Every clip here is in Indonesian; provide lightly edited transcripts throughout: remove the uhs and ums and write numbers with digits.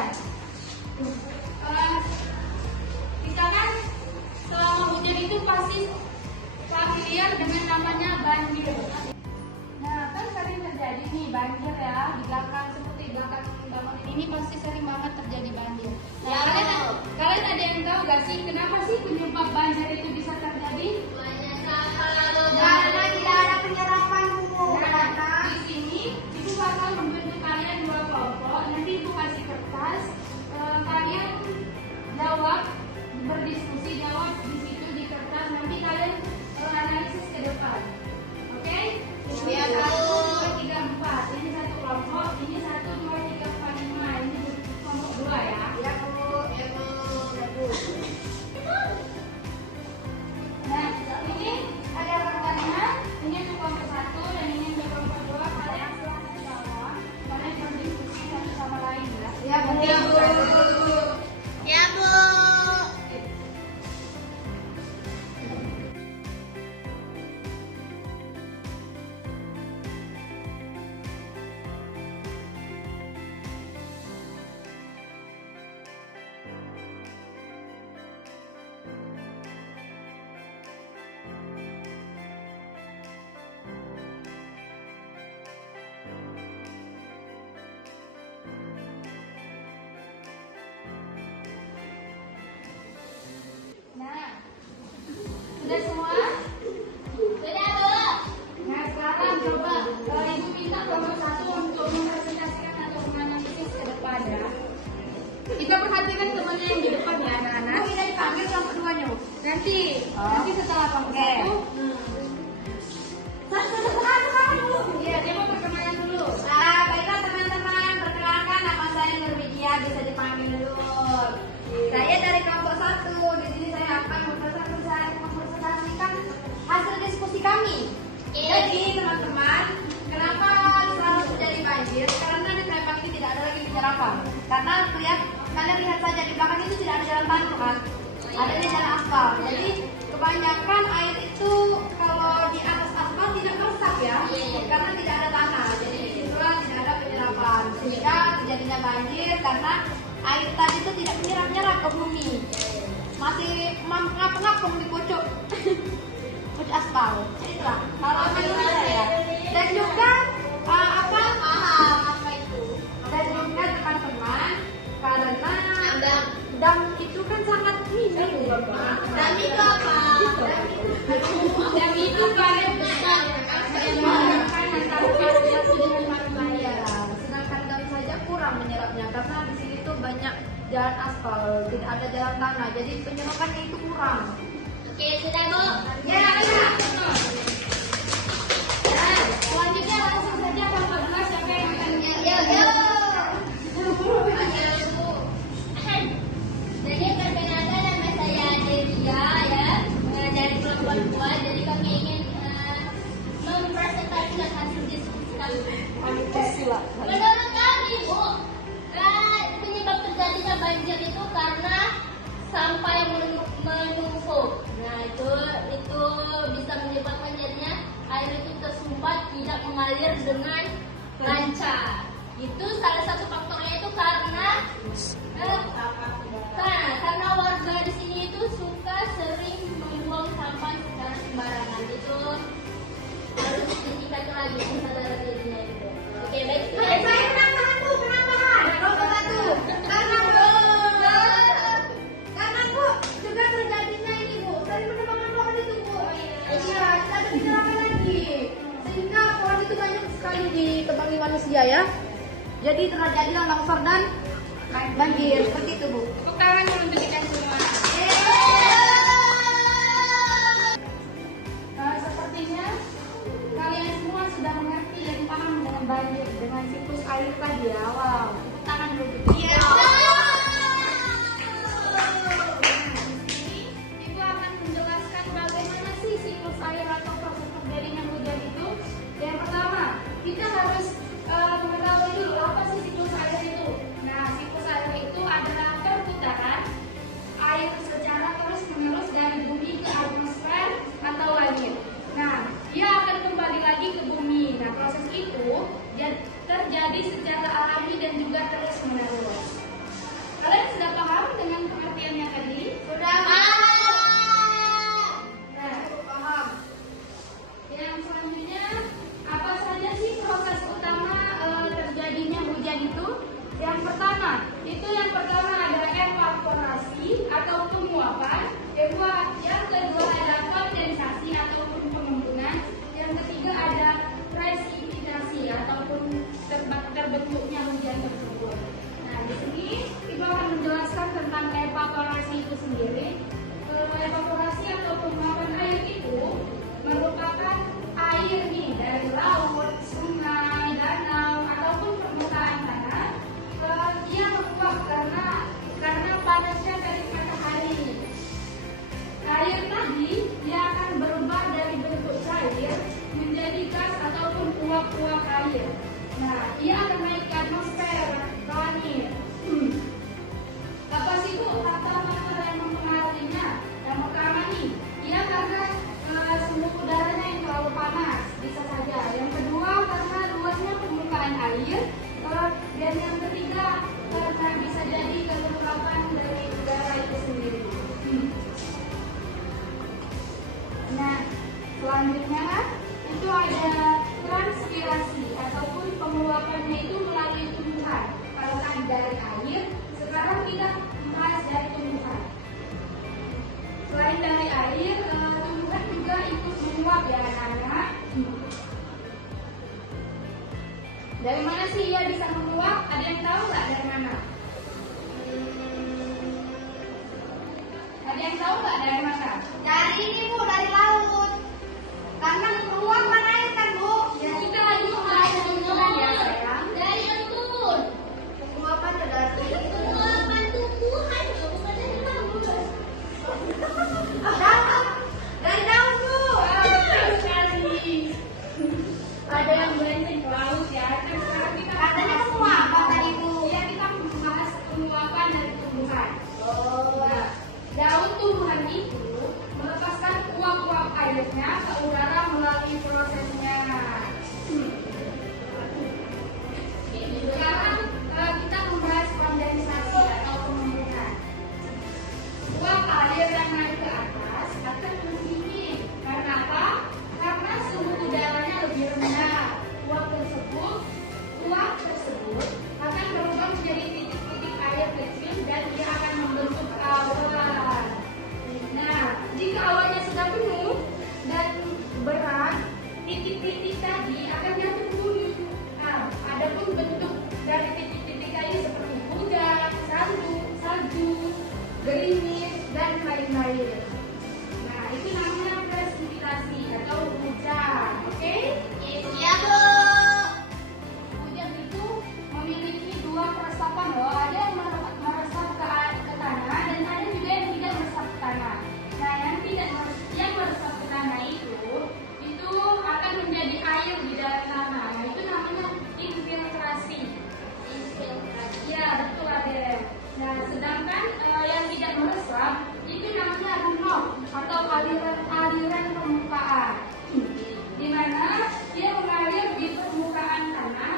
hujan. Misalkan selama hujan itu pasti familiar dengan namanya banjir. Nah, kan sering terjadi nih banjir ya di belakang, seperti belakang bangunan ini pasti sering banget terjadi banjir. Nah, kalian ada yang tahu gak sih kenapa sih penyebab banjir itu bisa terjadi? Karena tidak ada penyerapan pupuk. Nah, di sini ibu bakal membentuk kalian dua kelompok. Nanti ibu kasih kertas, kalian jawab, berdiskusi, jawab di situ di kertas. Nanti kalian analisis ke depan. Oke? Iya, Satu, dua, tiga, empat. Ini satu kelompok. Ini satu, dua, tiga, empat, lima. Ini kelompok dua ya. Ya Bu, ya Bu, ya Bu. Nah, ini ada pertanyaan. Ini untuk kelompok satu dan ini untuk kelompok dua. Kalian silahkan jawab. Kalian berdiskusi satu sama lain ya. Ya Bu, ya Bu. Ya Bu. Nah, sudah semua? Sudah Bu. Nah, sekarang coba ibu minta kelompok satu untuk mempresentasikan atau menganalisis ke depan ya. Kita perhatikan temannya yang di depan ya anak-anak. Bu, kita dipanggil kelompok duanya Bu. Nanti setelah kelompok satu, Perkenalkan Bu. iya dia mau perkenalan dulu. Baiklah teman-teman, perkenalkan nama saya Nur Widya, bisa dipanggil Nur. Saya dari kelompok 1. Di sini saya akan mempresentasikan hasil diskusi kami. Jadi teman-teman, kenapa selalu terjadi banjir? Karena di Lembang ini tidak ada lagi penyerapan. Karena kalian lihat saja di belakang itu tidak ada jalan tanah kan? Adanya jalan aspal. Jadi kebanyakan air itu kalau di atas aspal tidak meresap ya, karena tidak ada tanah. Jadi disitulah tidak ada penyerapan. Sehingga terjadinya banjir karena air tadi itu tidak menyerap ke bumi, masih ngapung-ngapung di pucuk pucuk aspal. Itulah kalau menurut saya. Dan juga apa itu? Dan juga teman-teman, karena dam itu kan sangat minim. Dan itu apa? Dan itu kalian besar membayangkan antara satu dengan Maribaya. Sedangkan dam saja kurang menyerapnya karena di sini tuh banyak jalan aspal, tidak ada jalan tanah, jadi penyerapannya itu kurang. Oke, sudah Bu. Ya. Nah, selanjutnya langsung saja kelompok dua siapa yang akan Jadi perkenalkan nama saya Delia ya, dari kelompok 2. Jadi kami ingin mempresentasikan hasil diskusi kami. Menurut kami Bu, penyebab terjadinya banjir itu karena sampah yang menumpuk. Nah itu bisa menyebabkan jadinya air itu tersumbat, tidak mengalir dengan lancar. Itu salah satu faktornya itu karena warga di sini itu suka sering membuang sampah secara sembarangan. Itu harus ditingkatkan lagi kesadaran dirinya itu. Oke, baik. Saya kenapa karena Bu juga terjadinya ini Bu, sering menebangkan pohon itu Bu. Iya, tidak ada penyerapan lagi, sehingga pohon itu banyak sekali ditebangi manusia ya. Jadi terjadilah longsor dan banjir seperti itu Bu. tepuk tangan untuk kita semua. Sepertinya kalian semua sudah mengerti dan paham dengan banjir, dengan siklus air tadi ya. Wow, tepuk tangan dulu. Iya. Ibu akan menjelaskan bagaimana sih siklus air atau proses terjadinya hujan itu. Yang pertama, kita harus mengetahui dulu apa sih siklus air itu. Nah, siklus air itu adalah perputaran air secara terus-menerus dari bumi ke atmosfer atau langit. Nah, dia akan kembali lagi ke bumi. Nah, proses itu terjadi secara alami dan juga itu namanya presipitasi atau hujan. Oke? Iya, Bu. Hujan itu memiliki dua peresapan loh. Ada yang meresap ke tanah dan ada juga yang tidak meresap ke tanah. Nah, yang meresap ke tanah itu akan menjadi air di dalam tanah. Nah, itu namanya infiltrasi. Ya, betul Ade. Nah, sedangkan yang tidak meresap itu namanya runoff atau aliran permukaan. Di mana dia mengalir di permukaan tanah,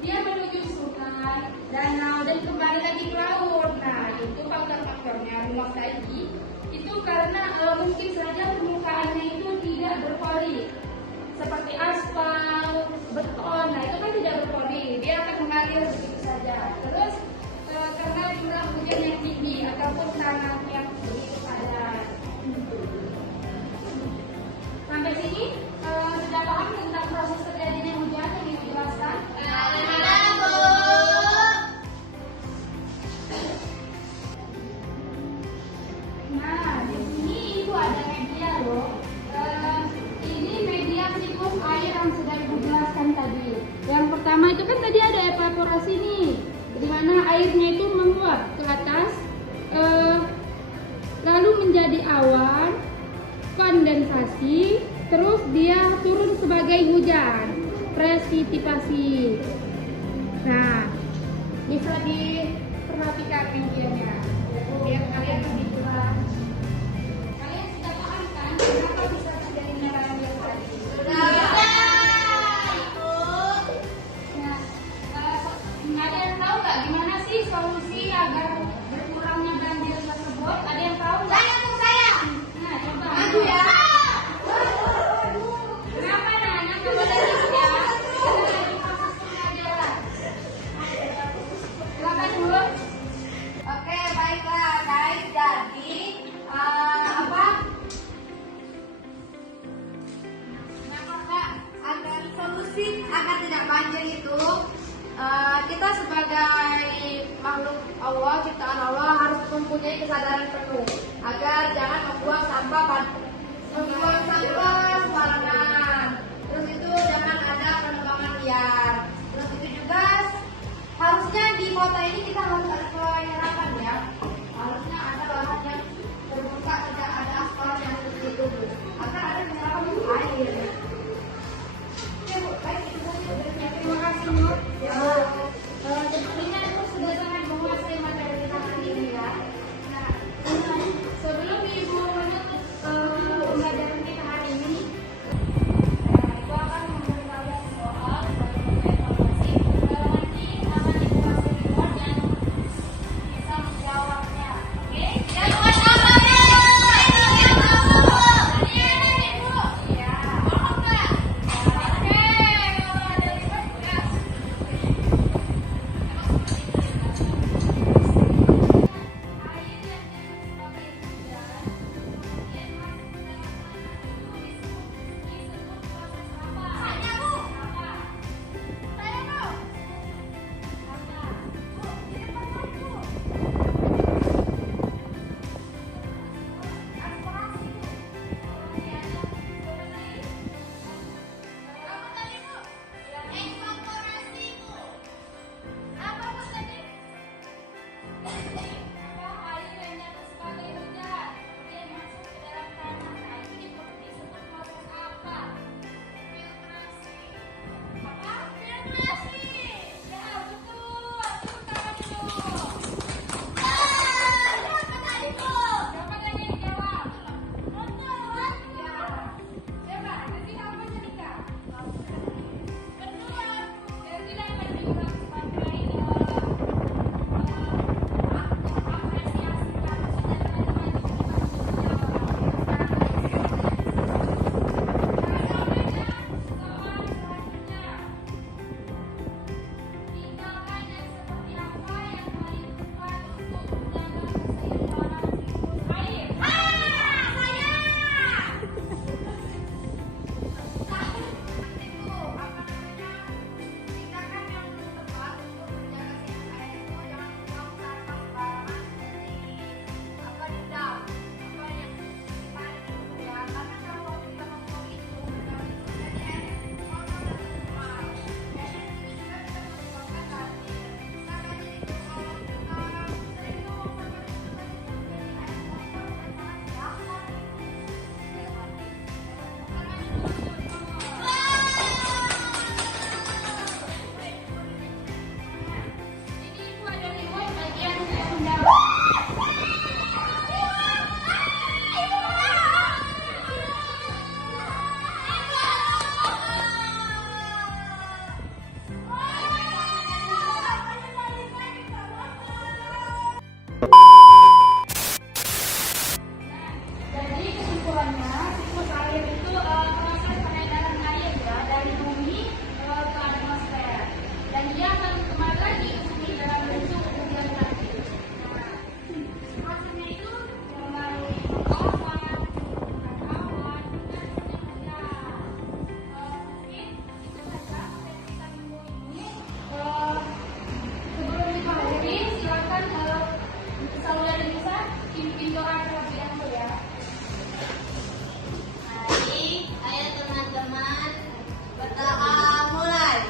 dia menuju sungai, danau, dan kembali lagi ke laut. Nah, itu faktor-faktornya runoff tadi. Itu karena mungkin saja permukaannya itu tidak berpori, seperti aspal, beton. Nah, itu kan tidak berpori, dia akan mengalir begitu saja. Terus karena curah hujan yang tinggi ataupun tanah yang begitu padat. Sampai sini sudah paham tentang proses terjadinya hujan yang dijelaskan? Alhamdulillah, Bu. Nah, di sini ibu ada media loh. Ini media siklus air yang sudah ibu jelaskan tadi. Yang pertama itu kan tadi ada evaporasi nih, di mana airnya itu menguap ke atas, lalu menjadi awan, kondensasi, terus dia turun sebagai hujan, presipitasi. Nah, bisa diperhatikan medianya biar kalian lebih jelas. Kalian sudah paham kan kenapa bisa terjadinya banjir tadi? Nah, ada yang tahu nggak gimana sih solusi agar berkurangnya banjir tersebut? Ada yang tahu nggak? Saya. Nah, coba. Aduh ya. Kenapa nanya kepada dia? Karena lagi proses pembelajaran. Silakan Bu. Oke, baiklah guys. Jadi apa? Agar solusi agar tidak banjir itu kita sebagai makhluk Allah, ciptaan Allah harus mempunyai kesadaran penuh agar jangan membuang sampah sembarangan. Terus itu jangan ada penebangan liar. Terus itu juga harusnya di kota ini kita harus ada pelayaran ya. Harusnya ada lahan yang terbuka, tidak ada aspal yang seperti itu, agar ada penyerapan air. Oke Bu, baik itu saja. Terima kasih Bu. Sepertinya itu sudah sangat menguasai materi kita hari ini ya. Nah, sebelum Ibu menutup pembelajaran kita hari ini, Ibu akan memberi kalian soal sebagai informasi. Jadi kesimpulannya siklus air itu proses peredaran air ya dari bumi ke atmosfer dan dia akan kembali lagi ke bumi dalam bentuk hujan tadi. Nah, prosesnya itu melalui awan, awan, dan seterusnya. Mungkin itu saja materi kita minggu ini. Sebelum diakhiri, silakan saudari bisa pimpin doa terlebih dahulu ya. Mari, ayo teman-teman, berdoa mulai.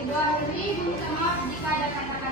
Ibu Ahli, minta maaf jika ada kata-kata